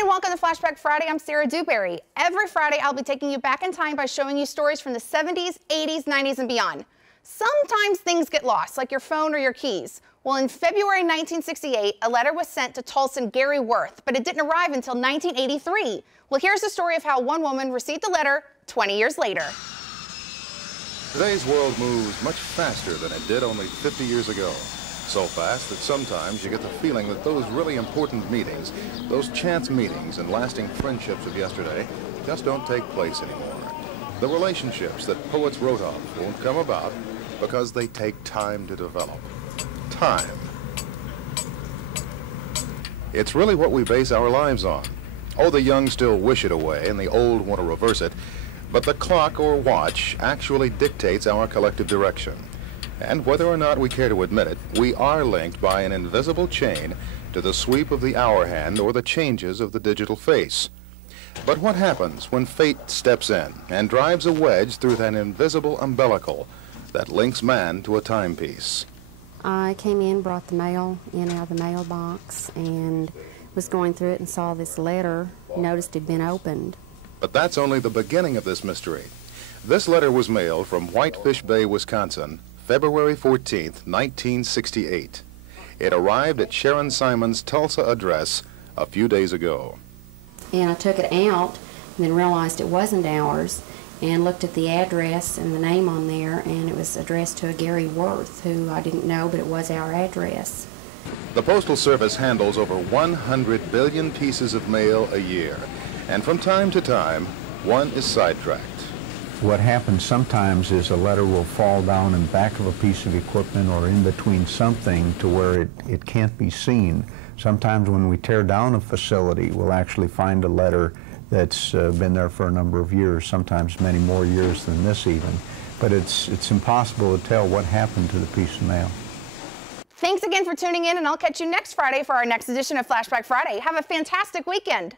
Hi and welcome to Flashback Friday. I'm Sarah Dewberry. Every Friday I'll be taking you back in time by showing you stories from the 70s, 80s, 90s, and beyond. Sometimes things get lost, like your phone or your keys. Well, in February 1968, a letter was sent to Tulsan Gary Worth, but it didn't arrive until 1983. Well, here's the story of how one woman received the letter 20 years later. Today's world moves much faster than it did only 50 years ago. So fast that sometimes you get the feeling that those really important meetings, those chance meetings and lasting friendships of yesterday just don't take place anymore. The relationships that poets wrote of won't come about because they take time to develop. Time. It's really what we base our lives on. Oh, the young still wish it away and the old want to reverse it, but the clock or watch actually dictates our collective direction. And whether or not we care to admit it, we are linked by an invisible chain to the sweep of the hour hand or the changes of the digital face. But what happens when fate steps in and drives a wedge through that invisible umbilical that links man to a timepiece? I came in, brought the mail in out of the mailbox, and was going through it and saw this letter, noticed it had been opened. But that's only the beginning of this mystery. This letter was mailed from Whitefish Bay, Wisconsin, February 14th, 1968. It arrived at Sharon Simon's Tulsa address a few days ago. And I took it out and then realized it wasn't ours and looked at the address and the name on there, and it was addressed to a Gary Worth, who I didn't know, but it was our address. The Postal Service handles over 100 billion pieces of mail a year, and from time to time, one is sidetracked. What happens sometimes is a letter will fall down in back of a piece of equipment or in between something to where it can't be seen. Sometimes when we tear down a facility, we'll actually find a letter that's been there for a number of years, sometimes many more years than this even. But it's impossible to tell what happened to the piece of mail. Thanks again for tuning in, and I'll catch you next Friday for our next edition of Flashback Friday. Have a fantastic weekend.